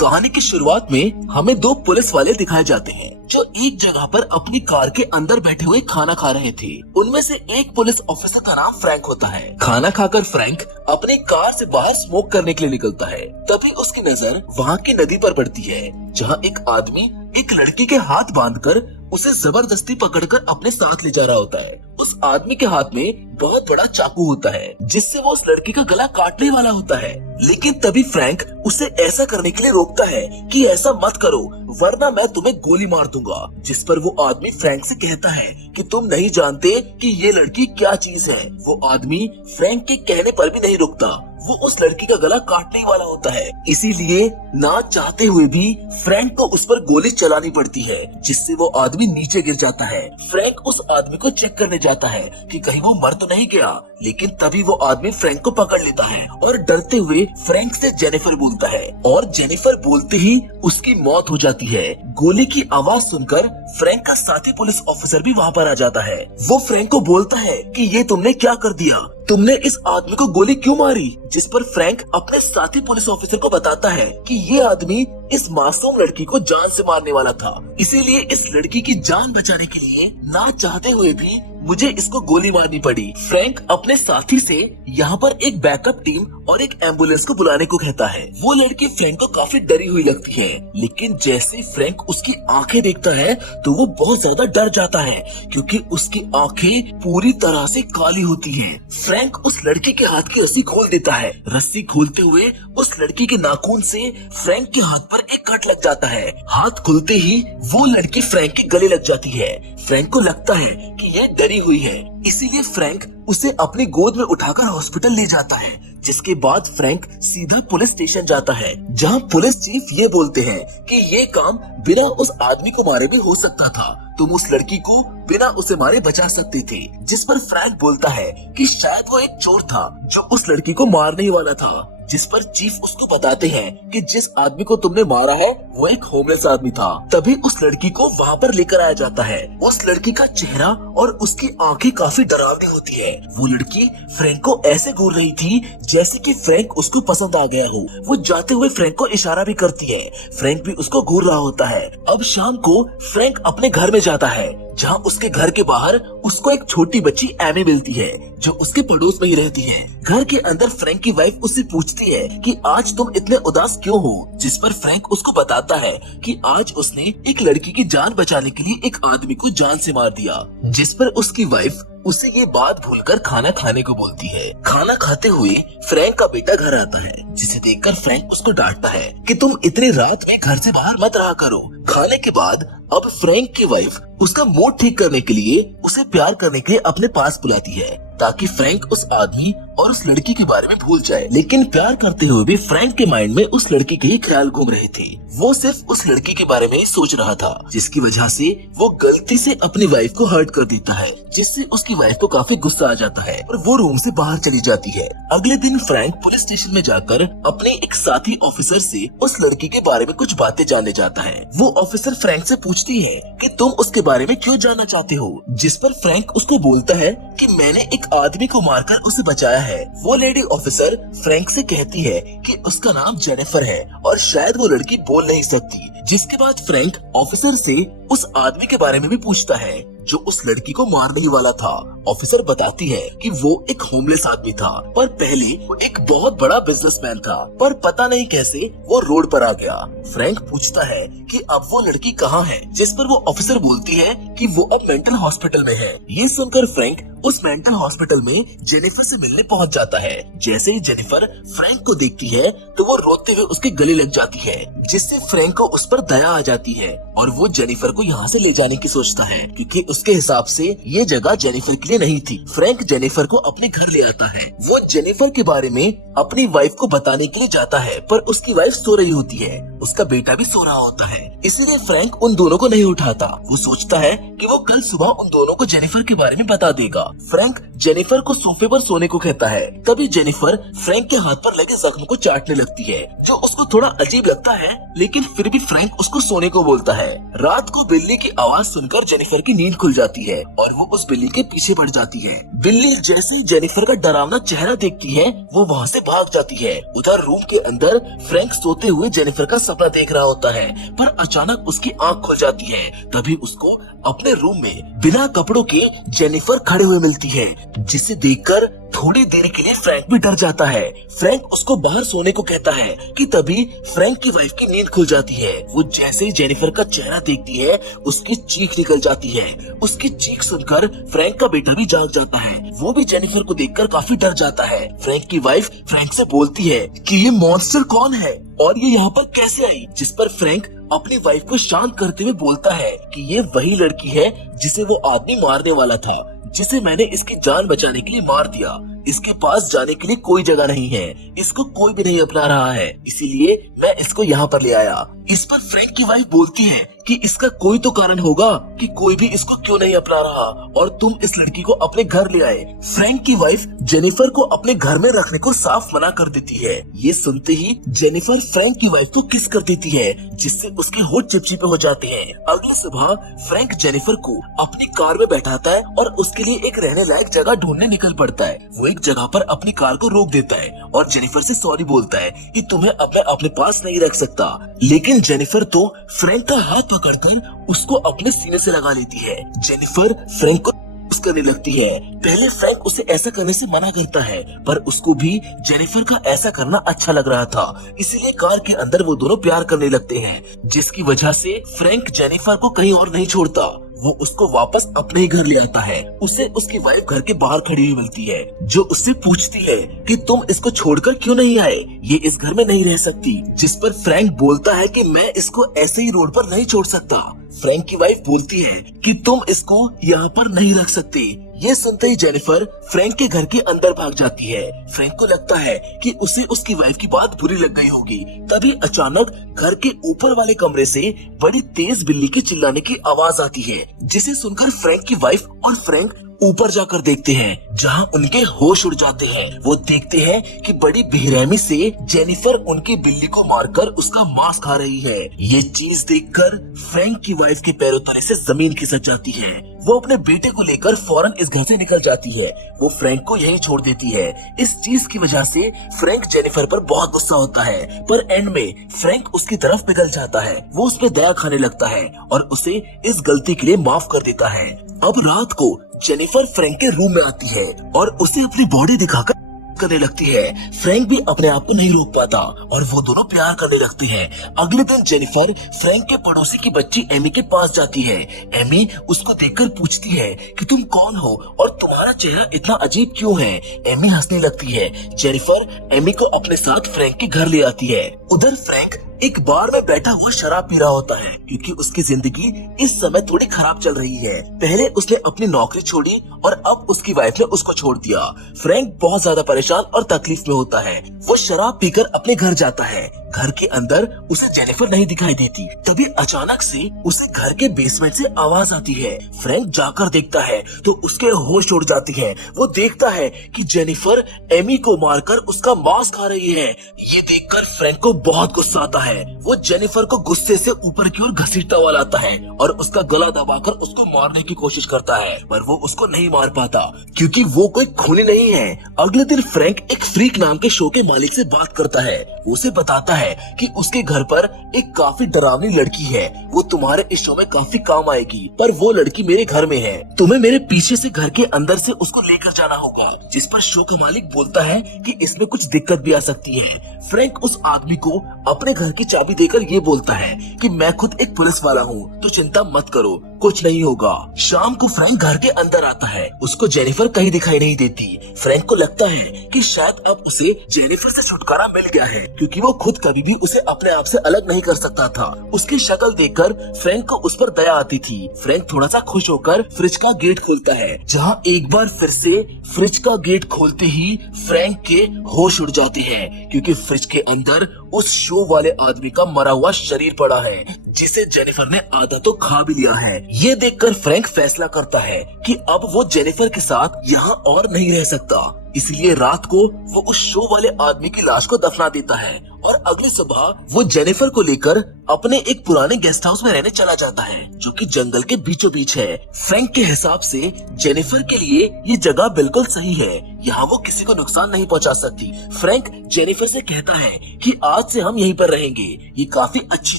कहानी की शुरुआत में हमें दो पुलिस वाले दिखाए जाते हैं जो एक जगह पर अपनी कार के अंदर बैठे हुए खाना खा रहे थे। उनमें से एक पुलिस ऑफिसर का नाम फ्रैंक होता है। खाना खाकर फ्रैंक अपनी कार से बाहर स्मोक करने के लिए निकलता है। तभी उसकी नजर वहाँ की नदी पर पड़ती है, जहाँ एक आदमी एक लड़की के हाथ बांधकर उसे जबरदस्ती पकड़कर अपने साथ ले जा रहा होता है। उस आदमी के हाथ में बहुत बड़ा चाकू होता है, जिससे वो उस लड़की का गला काटने वाला होता है। लेकिन तभी फ्रैंक उसे ऐसा करने के लिए रोकता है कि ऐसा मत करो वरना मैं तुम्हें गोली मार दूंगा। जिस पर वो आदमी फ्रैंक से कहता है कि तुम नहीं जानते कि ये लड़की क्या चीज है। वो आदमी फ्रैंक के कहने पर भी नहीं रुकता, वो उस लड़की का गला काटने वाला होता है। इसीलिए ना चाहते हुए भी फ्रैंक को उस पर गोली चलानी पड़ती है, जिससे वो आदमी नीचे गिर जाता है। फ्रैंक उस आदमी को चेक करने जाता है कि कहीं वो मर तो नहीं गया, लेकिन तभी वो आदमी फ्रैंक को पकड़ लेता है और डरते हुए फ्रैंक से जेनिफर बोलता है और जेनिफर बोलते ही उसकी मौत हो जाती है। गोली की आवाज सुनकर फ्रैंक का साथी पुलिस ऑफिसर भी वहाँ पर आ जाता है। वो फ्रैंक को बोलता है कि ये तुमने क्या कर दिया, तुमने इस आदमी को गोली क्यों मारी। जिस पर फ्रैंक अपने साथी पुलिस ऑफिसर को बताता है कि ये आदमी इस मासूम लड़की को जान से मारने वाला था, इसीलिए इस लड़की की जान बचाने के लिए ना चाहते हुए भी मुझे इसको गोली मारनी पड़ी। फ्रैंक अपने साथी से यहाँ पर एक बैकअप टीम और एक एम्बुलेंस को बुलाने को कहता है। वो लड़की फ्रैंक को काफी डरी हुई लगती है, लेकिन जैसे फ्रैंक उसकी आंखें देखता है तो वो बहुत ज्यादा डर जाता है, क्योंकि उसकी आंखें पूरी तरह से काली होती हैं। फ्रैंक उस लड़की के हाथ की रस्सी खोल देता है। रस्सी खोलते हुए उस लड़की के नाखून से फ्रैंक के हाथ पर एक कट लग जाता है। हाथ खुलते ही वो लड़की फ्रैंक के गले लग जाती है। फ्रैंक को लगता है कि ये डरी हुई है, इसीलिए फ्रैंक उसे अपनी गोद में उठाकर हॉस्पिटल ले जाता है। जिसके बाद फ्रैंक सीधा पुलिस स्टेशन जाता है, जहां पुलिस चीफ ये बोलते हैं कि ये काम बिना उस आदमी को मारे भी हो सकता था, तुम उस लड़की को बिना उसे मारे बचा सकते थे। जिस पर फ्रैंक बोलता है कि शायद वो एक चोर था जो उस लड़की को मारने ही वाला था। जिस पर चीफ उसको बताते हैं कि जिस आदमी को तुमने मारा है वो एक होमलेस आदमी था। तभी उस लड़की को वहाँ पर लेकर आया जाता है। उस लड़की का चेहरा और उसकी आंखें काफी डरावनी होती है। वो लड़की फ्रैंक को ऐसे घूर रही थी जैसे कि फ्रैंक उसको पसंद आ गया हो। वो जाते हुए फ्रैंक को इशारा भी करती है, फ्रैंक भी उसको घूर रहा होता है। अब शाम को फ्रैंक अपने घर में जाता है, जहाँ उसके घर के बाहर उसको एक छोटी बच्ची एमी मिलती है जो उसके पड़ोस में ही रहती है। घर के अंदर फ्रैंक की वाइफ उससे पूछती है कि आज तुम इतने उदास क्यों हो। जिस पर फ्रैंक उसको बताता है कि आज उसने एक लड़की की जान बचाने के लिए एक आदमी को जान से मार दिया। जिस पर उसकी वाइफ उसे ये बात भूलकर खाना खाने को बोलती है। खाना खाते हुए फ्रैंक का बेटा घर आता है, जिसे देखकर फ्रैंक उसको डांटता है कि तुम इतनी रात में घर से बाहर मत रहा करो। खाने के बाद अब फ्रैंक की वाइफ उसका मूड ठीक करने के लिए उसे प्यार करने के लिए अपने पास बुलाती है, ताकि फ्रैंक उस आदमी और उस लड़की के बारे में भूल जाए। लेकिन प्यार करते हुए भी फ्रैंक के माइंड में उस लड़की के ही ख्याल घूम रहे थे। वो सिर्फ उस लड़की के बारे में ही सोच रहा था, जिसकी वजह से वो गलती से अपनी वाइफ को हर्ट कर देता है, जिससे उसकी वाइफ को काफी गुस्सा आ जाता है और वो रूम से बाहर चली जाती है। अगले दिन फ्रैंक पुलिस स्टेशन में जाकर अपने एक साथी ऑफिसर से उस लड़की के बारे में कुछ बातें जानने जाता है। वो ऑफिसर फ्रैंक से पूछती है कि तुम उसके बारे में क्यों जानना चाहते हो। जिस पर फ्रैंक उसको बोलता है कि मैंने एक आदमी को मारकर उसे बचाया है। वो लेडी ऑफिसर फ्रैंक से कहती है कि उसका नाम जेनिफर है और शायद वो लड़की बोल नहीं सकती। जिसके बाद फ्रैंक ऑफिसर से उस आदमी के बारे में भी पूछता है जो उस लड़की को मारने ही वाला था। ऑफिसर बताती है कि वो एक होमलेस आदमी था, पर पहले वो एक बहुत बड़ा बिजनेसमैन था, पर पता नहीं कैसे वो रोड पर आ गया। फ्रैंक पूछता है कि अब वो लड़की कहाँ है, जिस पर वो ऑफिसर बोलती है कि वो अब मेंटल हॉस्पिटल में है। ये सुनकर फ्रैंक उस मेंटल हॉस्पिटल में जेनिफर से मिलने पहुंच जाता है। जैसे ही जेनिफर फ्रैंक को देखती है तो वो रोते हुए उसके गले लग जाती है, जिससे फ्रैंक को उस पर दया आ जाती है और वो जेनिफर को यहाँ से ले जाने की सोचता है, क्योंकि उसके हिसाब से ये जगह जेनिफर के लिए नहीं थी। फ्रैंक जेनिफर को अपने घर ले आता है। वो जेनिफर के बारे में अपनी वाइफ को बताने के लिए जाता है, पर उसकी वाइफ सो रही होती है, उसका बेटा भी सो रहा होता है, इसीलिए फ्रैंक उन दोनों को नहीं उठाता। वो सोचता है कि वो कल सुबह उन दोनों को जेनिफर के बारे में बता देगा। फ्रैंक जेनिफर को सोफे पर सोने को कहता है। तभी जेनिफर फ्रैंक के हाथ पर लगे जख्म को चाटने लगती है, जो उसको थोड़ा अजीब लगता है, लेकिन फिर भी फ्रैंक उसको सोने को बोलता है। रात को बिल्ली की आवाज सुनकर जेनिफर की नींद खुल जाती है और वो उस बिल्ली के पीछे बढ़ जाती है। बिल्ली जैसे ही जेनिफर का डरावना चेहरा देखती है, वो वहाँ से भाग जाती है। उधर रूम के अंदर फ्रैंक सोते हुए जेनिफर का सपना देख रहा होता है, पर अचानक उसकी आँख खुल जाती है। तभी उसको अपने रूम में बिना कपड़ों के जेनिफर खड़े हुए मिलती है, जिसे देखकर थोड़ी देर के लिए फ्रैंक भी डर जाता है। फ्रैंक उसको बाहर सोने को कहता है कि तभी फ्रैंक की वाइफ की नींद खुल जाती है। वो जैसे ही जेनिफर का चेहरा देखती है, उसकी चीख निकल जाती है। उसकी चीख सुनकर फ्रैंक का बेटा भी जाग जाता है। वो भी जेनिफर को देखकर काफी डर जाता है। फ्रैंक की वाइफ फ्रैंक से बोलती है कि ये मॉन्स्टर कौन है और ये यहाँ पर कैसे आई, जिस पर फ्रैंक अपनी वाइफ को शांत करते हुए बोलता है कि ये वही लड़की है जिसे वो आदमी मारने वाला था, जिसे मैंने इसकी जान बचाने के लिए मार दिया। इसके पास जाने के लिए कोई जगह नहीं है, इसको कोई भी नहीं अपना रहा है, इसीलिए मैं इसको यहाँ पर ले आया। इस पर फ्रैंक की वाइफ बोलती है कि इसका कोई तो कारण होगा कि कोई भी इसको क्यों नहीं अपना रहा और तुम इस लड़की को अपने घर ले आए। फ्रैंक की वाइफ जेनिफर को अपने घर में रखने को साफ मना कर देती है। ये सुनते ही जेनिफर फ्रैंक की वाइफ को किस कर देती है, जिससे उसके होठ चिपचिपे हो जाते हैं। अगली सुबह फ्रैंक जेनिफर को अपनी कार में बैठाता है और उसके लिए एक रहने लायक जगह ढूंढने निकल पड़ता है। वो एक जगह पर अपनी कार को रोक देता है और जेनिफर से सॉरी बोलता है कि तुम्हें अपने पास नहीं रख सकता, लेकिन जेनिफर तो फ्रैंक का हाथ पकड़कर उसको अपने सीने से लगा लेती है। जेनिफर फ्रैंक को करने लगती है। पहले फ्रैंक उसे ऐसा करने से मना करता है, पर उसको भी जेनिफर का ऐसा करना अच्छा लग रहा था, इसीलिए कार के अंदर वो दोनों प्यार करने लगते हैं, जिसकी वजह से फ्रैंक जेनिफर को कहीं और नहीं छोड़ता। वो उसको वापस अपने ही घर ले आता है। उसे उसकी वाइफ घर के बाहर खड़ी हुई मिलती है, जो उससे पूछती है कि तुम इसको छोड़कर क्यों नहीं आए, ये इस घर में नहीं रह सकती। जिस पर फ्रैंक बोलता है कि मैं इसको ऐसे ही रोड पर नहीं छोड़ सकता। फ्रैंक की वाइफ बोलती है कि तुम इसको यहाँ पर नहीं रख सकते। ये सुनते ही जेनिफर फ्रैंक के घर के अंदर भाग जाती है। फ्रैंक को लगता है कि उसे उसकी वाइफ की बात बुरी लग गई होगी। तभी अचानक घर के ऊपर वाले कमरे से बड़ी तेज बिल्ली के चिल्लाने की आवाज आती है, जिसे सुनकर फ्रैंक की वाइफ और फ्रैंक ऊपर जाकर देखते हैं, जहां उनके होश उड़ जाते हैं। वो देखते हैं कि बड़ी बेरहमी से जेनिफर उनकी बिल्ली को मारकर उसका मांस खा रही है। ये चीज देखकर फ्रैंक की वाइफ के पैरों तले से जमीन खिसक जाती है। वो अपने बेटे को लेकर फौरन इस घर से निकल जाती है। वो फ्रैंक को यहीं छोड़ देती है। इस चीज की वजह से फ्रैंक जेनिफर पर बहुत गुस्सा होता है, पर एंड में फ्रैंक उसकी तरफ पिघल जाता है। वो उस पे दया खाने लगता है और उसे इस गलती के लिए माफ कर देता है। अब रात को जेनिफर फ्रैंक के रूम में आती है और उसे अपनी बॉडी दिखाकर करने लगती है। फ्रैंक भी अपने आप को नहीं रोक पाता और वो दोनों प्यार करने लगते हैं। अगले दिन जेनिफर फ्रैंक के पड़ोसी की बच्ची एमी के पास जाती है। एमी उसको देखकर पूछती है कि तुम कौन हो और तुम्हारा चेहरा इतना अजीब क्यों है। एमी हंसने लगती है। जेनिफर एमी को अपने साथ फ्रैंक के घर ले आती है। उधर फ्रैंक एक बार में बैठा हुआ शराब पी रहा होता है, क्योंकि उसकी जिंदगी इस समय थोड़ी खराब चल रही है। पहले उसने अपनी नौकरी छोड़ी और अब उसकी वाइफ ने उसको छोड़ दिया। फ्रैंक बहुत ज्यादा परेशान और तकलीफ में होता है। वो शराब पीकर अपने घर जाता है। घर के अंदर उसे जेनिफर नहीं दिखाई देती। तभी अचानक से उसे घर के बेसमेंट से आवाज आती है। फ्रैंक जाकर देखता है तो उसके होश उड़ जाती है। वो देखता है कि जेनिफर एमी को मारकर उसका मांस खा रही है। ये देखकर फ्रैंक को बहुत गुस्सा आता है। वो जेनिफर को गुस्से से ऊपर की ओर घसीटता हुआ लाता है और उसका गला दबाकर उसको मारने की कोशिश करता है, पर वो उसको नहीं मार पाता, क्योंकि वो कोई खूनी नहीं है। अगले दिन फ्रैंक एक फ्रीक नाम के शो के मालिक से बात करता है। वो उसे बताता है कि उसके घर पर एक काफी डरावनी लड़की है। वो तुम्हारे इस शो में काफी काम आएगी, पर वो लड़की मेरे घर में है। तुम्हें मेरे पीछे से घर के अंदर से उसको लेकर जाना होगा। जिस पर शो का मालिक बोलता है कि इसमें कुछ दिक्कत भी आ सकती है। फ्रैंक उस आदमी को अपने घर की चाबी देकर ये बोलता है कि मैं खुद एक पुलिस वाला हूँ, तो चिंता मत करो, कुछ नहीं होगा। शाम को फ्रैंक घर के अंदर आता है। उसको जेनिफर कहीं दिखाई नहीं देती। फ्रैंक को लगता है कि शायद अब उसे जेनिफर से छुटकारा मिल गया है, क्योंकि वो खुद कभी भी उसे अपने आप से अलग नहीं कर सकता था। उसकी शक्ल देखकर फ्रैंक को उस पर दया आती थी। फ्रैंक थोड़ा सा खुश होकर फ्रिज का गेट खोलता है, जहाँ एक बार फिर से फ्रिज का गेट खोलते ही फ्रैंक के होश उड़ जाते हैं, क्योंकि फ्रिज के अंदर उस शो वाले आदमी का मरा हुआ शरीर पड़ा है, जिसे जेनिफर ने आधा तो खा भी लिया है। ये देखकर फ्रैंक फैसला करता है कि अब वो जेनिफर के साथ यहाँ और नहीं रह सकता, इसलिए रात को वो उस शो वाले आदमी की लाश को दफना देता है और अगली सुबह वो जेनिफर को लेकर अपने एक पुराने गेस्ट हाउस में रहने चला जाता है, जो कि जंगल के बीचों बीच है। फ्रैंक के हिसाब से जेनिफर के लिए ये जगह बिल्कुल सही है, यहाँ वो किसी को नुकसान नहीं पहुंचा सकती। फ्रैंक जेनिफर से कहता है कि आज से हम यहीं पर रहेंगे, ये काफी अच्छी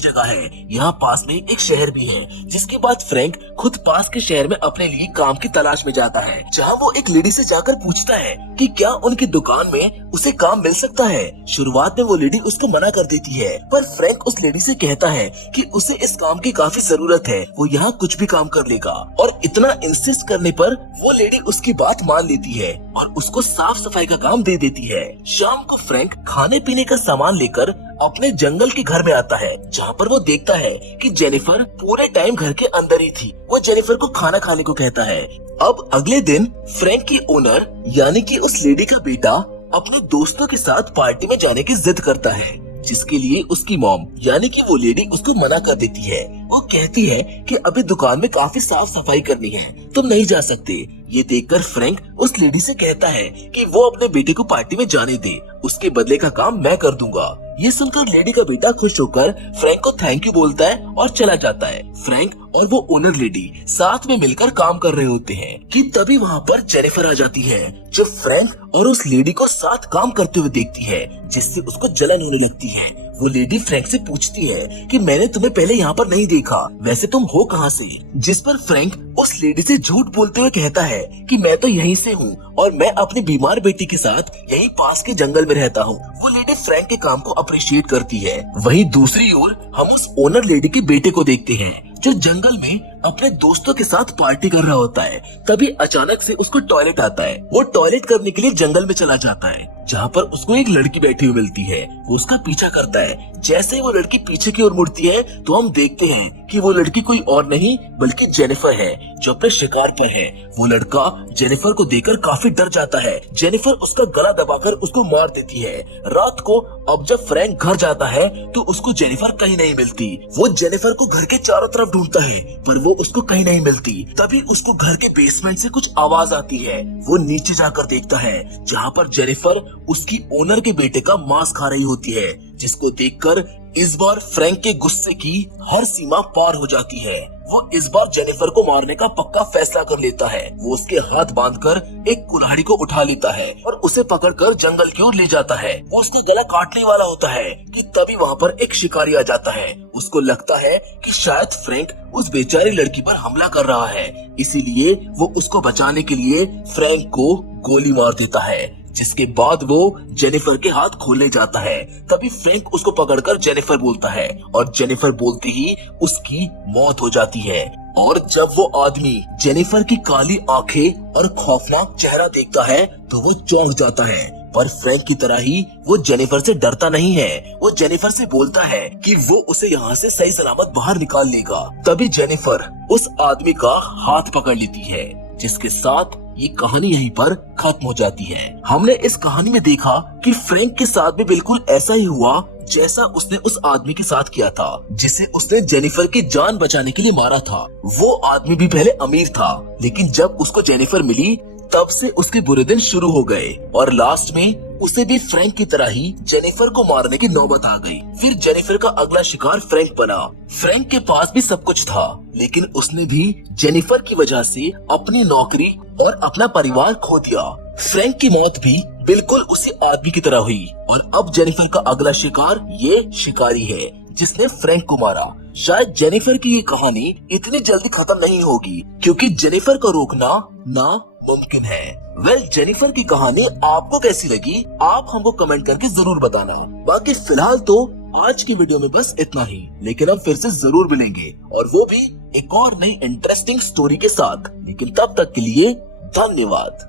जगह है, यहाँ पास में एक शहर भी है। जिसके बाद फ्रैंक खुद पास के शहर में अपने लिए काम की तलाश में जाता है, जहाँ वो एक लेडी से जाकर पूछता है कि क्या उनकी दुकान में उसे काम मिल सकता है। शुरुआत में वो लेडी उसको मना कर देती है, पर फ्रैंक उस लेडी से कहता है कि उसे इस काम की काफी जरूरत है, वो यहाँ कुछ भी काम कर लेगा। और इतना इंसिस्ट करने पर वो लेडी उसकी बात मान लेती है और उसको साफ सफाई का काम दे देती है। शाम को फ्रैंक खाने पीने का सामान लेकर अपने जंगल के घर में आता है, जहाँ पर वो देखता है कि जेनिफर पूरे टाइम घर के अंदर ही थी। वो जेनिफर को खाना खाने को कहता है। अब अगले दिन फ्रैंक की ओनर यानी कि उस लेडी का बेटा अपने दोस्तों के साथ पार्टी में जाने की जिद करता है, जिसके लिए उसकी मॉम यानी कि वो लेडी उसको मना कर देती है। वो कहती है कि अभी दुकान में काफी साफ सफाई करनी है, तुम नहीं जा सकते। ये देखकर फ्रैंक उस लेडी से कहता है कि वो अपने बेटे को पार्टी में जाने दे, उसके बदले का काम मैं कर दूंगा। ये सुनकर लेडी का बेटा खुश होकर फ्रैंक को थैंक यू बोलता है और चला जाता है। फ्रैंक और वो ओनर लेडी साथ में मिलकर काम कर रहे होते हैं कि तभी वहाँ पर जेनिफर आ जाती है, जो फ्रैंक और उस लेडी को साथ काम करते हुए देखती है, जिससे उसको जलन होने लगती है। वो लेडी फ्रैंक से पूछती है कि मैंने तुम्हें पहले यहाँ पर नहीं देखा, वैसे तुम हो कहाँ से? जिस पर फ्रैंक उस लेडी से झूठ बोलते हुए कहता है कि मैं तो यहीं से हूँ और मैं अपनी बीमार बेटी के साथ यहीं पास के जंगल में रहता हूँ। वो लेडी फ्रैंक के काम को अप्रिशिएट करती है। वहीं दूसरी ओर हम उस ओनर लेडी के बेटे को देखते हैं, जो जंगल में अपने दोस्तों के साथ पार्टी कर रहा होता है। तभी अचानक से उसको टॉयलेट आता है। वो टॉयलेट करने के लिए जंगल में चला जाता है, जहाँ पर उसको एक लड़की बैठी हुई मिलती है। वो उसका पीछा करता है। जैसे ही वो लड़की पीछे की ओर मुड़ती है तो हम देखते हैं कि वो लड़की कोई और नहीं बल्कि जेनिफर है, जो अपने शिकार पर है। वो लड़का जेनिफर को देखकर काफी डर जाता है। जेनिफर उसका गला दबाकर उसको मार देती है। रात को अब जब फ्रैंक घर जाता है तो उसको जेनिफर कहीं नहीं मिलती। वो जेनिफर को घर के चारों तरफ ढूंढता है, पर वो उसको कहीं नहीं मिलती। तभी उसको घर के बेसमेंट से कुछ आवाज आती है। वो नीचे जाकर देखता है, जहाँ पर जेनिफर उसकी ओनर के बेटे का मांस खा रही होती है, जिसको देखकर इस बार फ्रैंक के गुस्से की हर सीमा पार हो जाती है। वो इस बार जेनिफर को मारने का पक्का फैसला कर लेता है। वो उसके हाथ बांधकर एक कुल्हाड़ी को उठा लेता है और उसे पकड़कर जंगल की ओर ले जाता है। वो उसको गला काटने वाला होता है कि तभी वहाँ पर एक शिकारी आ जाता है। उसको लगता है कि शायद फ्रैंक उस बेचारी लड़की पर हमला कर रहा है, इसीलिए वो उसको बचाने के लिए फ्रैंक को गोली मार देता है। जिसके बाद वो जेनिफर के हाथ खोलने जाता है। तभी फ्रैंक उसको पकड़कर जेनिफर बोलता है और जेनिफर बोलते ही उसकी मौत हो जाती है। और जब वो आदमी जेनिफर की काली आंखें और खौफनाक चेहरा देखता है तो वो चौंक जाता है। पर फ्रैंक की तरह ही वो जेनिफर से डरता नहीं है। वो जेनिफर से बोलता है कि वो उसे यहाँ से सही सलामत बाहर निकाल लेगा। तभी जेनिफर उस आदमी का हाथ पकड़ लेती है, जिसके साथ ये कहानी यहीं पर खत्म हो जाती है। हमने इस कहानी में देखा कि फ्रैंक के साथ भी बिल्कुल ऐसा ही हुआ जैसा उसने उस आदमी के साथ किया था, जिसे उसने जेनिफर की जान बचाने के लिए मारा था। वो आदमी भी पहले अमीर था, लेकिन जब उसको जेनिफर मिली तब से उसके बुरे दिन शुरू हो गए और लास्ट में उसे भी फ्रैंक की तरह ही जेनिफर को मारने की नौबत आ गई। फिर जेनिफर का अगला शिकार फ्रैंक बना। फ्रैंक के पास भी सब कुछ था, लेकिन उसने भी जेनिफर की वजह से अपनी नौकरी और अपना परिवार खो दिया। फ्रैंक की मौत भी बिल्कुल उसी आदमी की तरह हुई और अब जेनिफर का अगला शिकार ये शिकारी है जिसने फ्रैंक को मारा। शायद जेनिफर की ये कहानी इतनी जल्दी खत्म नहीं होगी, क्योंकि जेनिफर को रोकना ना मुमकिन है। जेनिफर की कहानी आपको कैसी लगी, आप हमको कमेंट करके जरूर बताना। बाकी फिलहाल तो आज की वीडियो में बस इतना ही, लेकिन हम फिर से जरूर मिलेंगे और वो भी एक और नई इंटरेस्टिंग स्टोरी के साथ। लेकिन तब तक के लिए धन्यवाद।